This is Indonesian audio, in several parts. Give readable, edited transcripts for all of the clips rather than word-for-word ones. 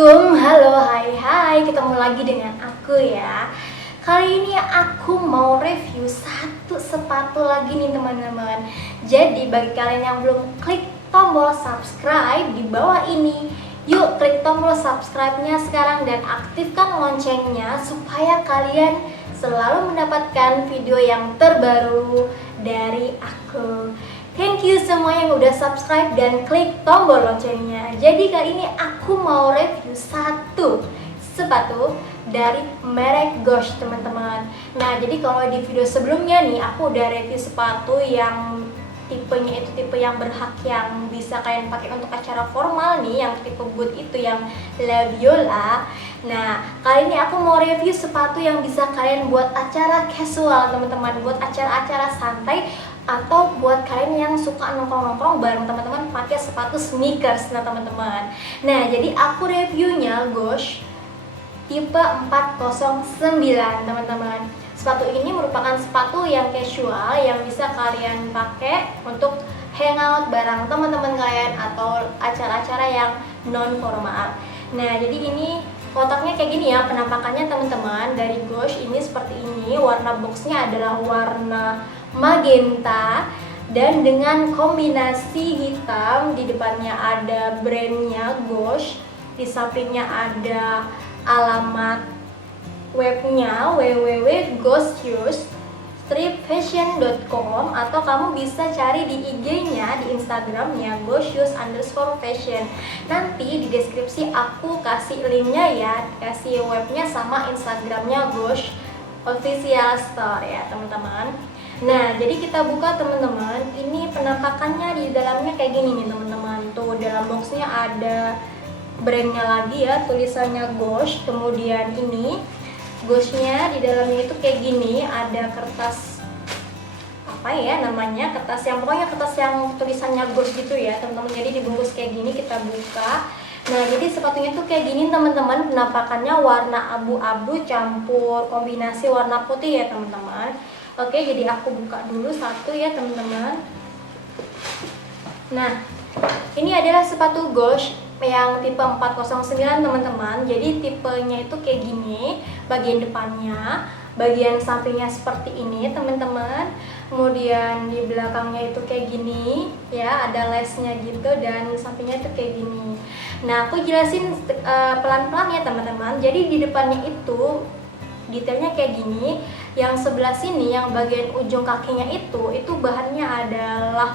Assalamualaikum, halo, hai, ketemu lagi dengan aku ya. Kali ini aku mau review satu sepatu lagi nih teman-teman. Jadi bagi kalian yang belum klik tombol subscribe di bawah ini, yuk klik tombol subscribe-nya sekarang dan aktifkan loncengnya supaya kalian selalu mendapatkan video yang terbaru dari aku. Thank you semua yang udah subscribe dan klik tombol loncengnya. Jadi kali ini aku mau review satu sepatu dari merek Gosh teman-teman. Nah jadi kalau di video sebelumnya nih aku udah review sepatu yang tipenya itu tipe yang berhak yang bisa kalian pakai untuk acara formal nih, yang tipe boot itu yang labiola. Nah kali ini aku mau review sepatu yang bisa kalian buat acara casual teman-teman, buat acara-acara santai atau buat kalian yang suka nongkrong-nongkrong bareng teman-teman pakai sepatu sneakers. Nah teman-teman, nah jadi aku reviewnya Gosh tipe 409 teman-teman. Sepatu ini merupakan sepatu yang casual yang bisa kalian pakai untuk hangout bareng teman-teman kalian atau acara-acara yang non formal. Nah jadi ini kotaknya kayak gini ya penampakannya teman-teman dari Gosh. Ini seperti ini, warna boxnya adalah warna magenta dan dengan kombinasi hitam. Di depannya ada brandnya Gosh, di sampingnya ada alamat webnya www.goshoes-fashion.com atau kamu bisa cari di IG-nya, di Instagramnya goshoes_fashion. Nanti di deskripsi aku kasih linknya ya, kasih webnya sama Instagramnya Gosh Official Store ya teman-teman. Nah jadi kita buka teman-teman, ini penampakannya di dalamnya kayak gini nih teman-teman. Tuh dalam boxnya ada brandnya lagi ya, tulisannya Gosh. Kemudian ini Gosh-nya di dalamnya itu kayak gini, ada kertas apa ya namanya, kertas yang pokoknya kertas yang tulisannya Gosh gitu ya teman-teman. Jadi dibungkus kayak gini, kita buka. Nah jadi sepatunya tuh kayak gini teman-teman, penampakannya warna abu-abu campur kombinasi warna putih ya teman-teman. Oke, jadi aku buka dulu satu ya teman-teman. Nah ini adalah sepatu Gosh yang tipe 409 teman-teman. Jadi tipenya itu kayak gini, bagian depannya, bagian sampingnya seperti ini teman-teman. Kemudian di belakangnya itu kayak gini ya, ada lesnya gitu, dan sampingnya itu kayak gini. Nah aku jelasin pelan-pelan ya teman-teman. Jadi di depannya itu detailnya kayak gini, yang sebelah sini yang bagian ujung kakinya itu bahannya adalah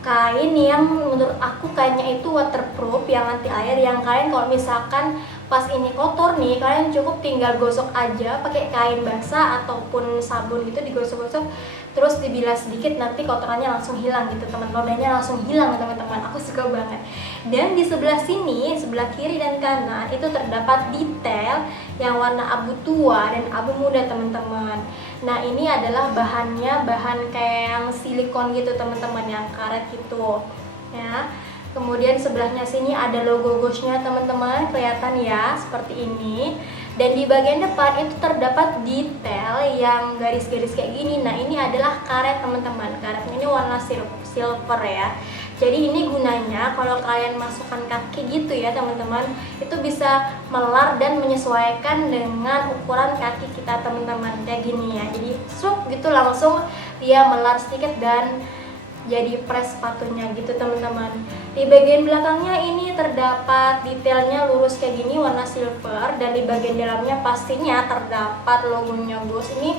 kain yang menurut aku kainnya itu waterproof, yang anti air, yang kalian kalau misalkan pas ini kotor nih kalian cukup tinggal gosok aja pakai kain basah ataupun sabun gitu, digosok-gosok terus dibilas sedikit, nanti kotorannya langsung hilang gitu teman, nodanya langsung hilang teman-teman. Aku suka banget. Dan di sebelah sini, sebelah kiri dan kanan itu terdapat detail yang warna abu tua dan abu muda teman-teman. Nah ini adalah bahannya bahan kayak yang silikon gitu teman-teman, yang karet gitu ya. Kemudian sebelahnya sini ada logo Gosh-nya teman-teman, kelihatan ya seperti ini. Dan di bagian depan itu terdapat detail yang garis-garis kayak gini. Nah ini adalah karet teman-teman, karetnya ini warna silver ya. Jadi ini gunanya kalau kalian masukkan kaki gitu ya teman-teman, itu bisa melar dan menyesuaikan dengan ukuran kaki kita teman-teman, kayak gini ya. Jadi sruk gitu langsung dia melar sedikit dan jadi press sepatunya gitu teman-teman. Di bagian belakangnya ini terdapat detailnya lurus kayak gini warna silver, dan di bagian dalamnya pastinya terdapat logonya Gosh. Ini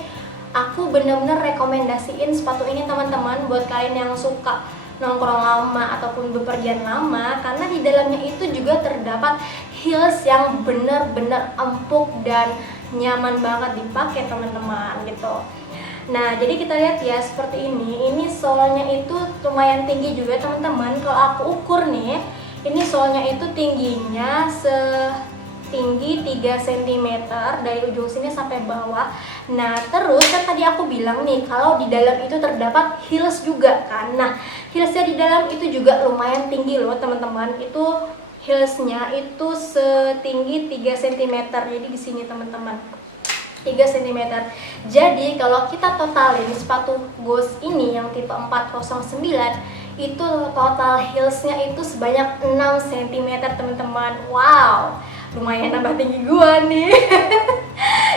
aku bener-bener rekomendasiin sepatu ini teman-teman buat kalian yang suka nongkrong lama ataupun bepergian lama, karena di dalamnya itu juga terdapat heels yang bener-bener empuk dan nyaman banget dipakai teman-teman gitu. Nah jadi kita lihat ya seperti ini soalnya itu lumayan tinggi juga teman-teman. Kalau aku ukur nih, ini soalnya itu tingginya setinggi 3 cm dari ujung sini sampai bawah. Nah terus kan tadi aku bilang nih kalau di dalam itu terdapat heels juga kan. Nah heelsnya di dalam itu juga lumayan tinggi loh teman-teman. Itu heelsnya itu setinggi 3 cm. Jadi di sini teman-teman 3 cm. Jadi kalau kita totalin sepatu Gosh ini yang tipe 409 itu total heelsnya itu sebanyak 6 cm teman-teman. Wow, lumayan nambah tinggi gua nih.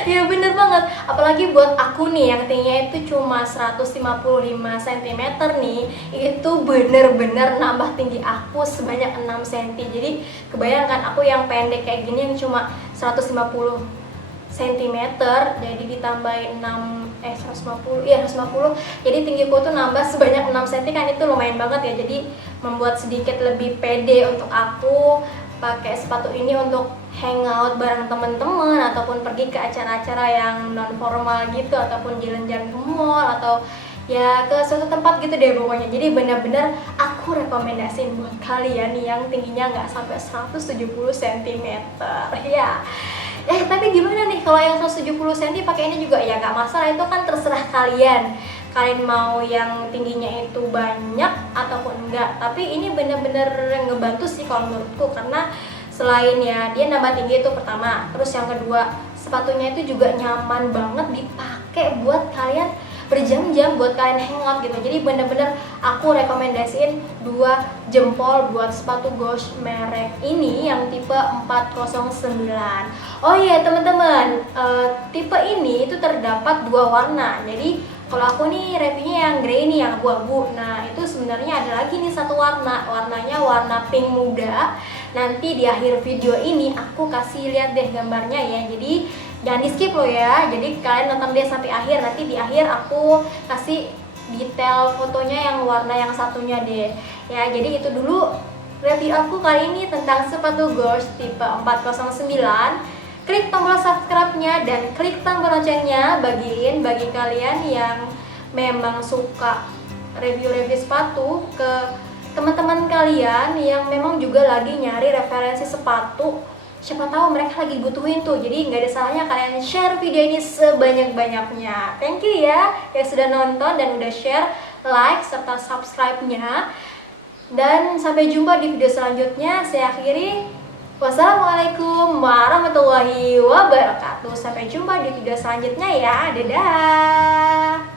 Ya bener banget, apalagi buat aku nih yang tingginya itu cuma 155 cm nih, itu bener-bener nambah tinggi aku sebanyak 6 cm. Jadi kebayangkan aku yang pendek kayak gini yang cuma 150 cm, jadi ditambahin 150, ya 150, jadi tinggiku tuh nambah sebanyak 6 cm kan, itu lumayan banget ya. Jadi membuat sedikit lebih pede untuk aku pakai sepatu ini untuk hangout bareng temen-temen ataupun pergi ke acara-acara yang non formal gitu, ataupun jalan-jalan ke mall atau ya ke suatu tempat gitu deh pokoknya. Jadi benar-benar aku rekomendasiin buat kalian yang tingginya nggak sampai 170 cm ya. Tapi gimana nih kalau yang 170 cm pakai ini juga? Ya nggak masalah, itu kan terserah kalian. Kalian mau yang tingginya itu banyak ataupun enggak. Tapi ini bener-bener ngebantu sih kalau menurutku, karena selain ya dia nambah tinggi itu pertama, terus yang kedua sepatunya itu juga nyaman banget dipakai buat kalian berjam-jam, buat kalian hangout gitu. Jadi bener-bener aku rekomendasiin 2 jempol buat sepatu Ghost merek ini yang tipe 409. Oh iya teman-teman, tipe ini itu terdapat 2 warna. Jadi kalau aku nih reviewnya yang grey nih, yang abu-abu. Nah itu sebenarnya ada lagi nih satu warna, warnanya warna pink muda. Nanti di akhir video ini aku kasih lihat deh gambarnya ya. Jadi jangan di skip loh ya. Jadi kalian nonton deh sampai akhir. Nanti di akhir aku kasih detail fotonya yang warna yang satunya deh. Ya jadi itu dulu review aku kali ini tentang sepatu Ghost tipe 409. Klik tombol subscribe-nya dan klik tombol loncengnya bagi kalian yang memang suka review-review sepatu, ke teman-teman kalian yang memang juga lagi nyari referensi sepatu. Siapa tahu mereka lagi butuhin tuh. Jadi nggak ada salahnya kalian share video ini sebanyak-banyaknya. Thank you ya yang sudah nonton dan udah share, like, serta subscribe-nya. Dan sampai jumpa di video selanjutnya. Saya akhiri. Wassalamualaikum warahmatullahi wabarakatuh. Sampai jumpa di video selanjutnya ya. Dadah.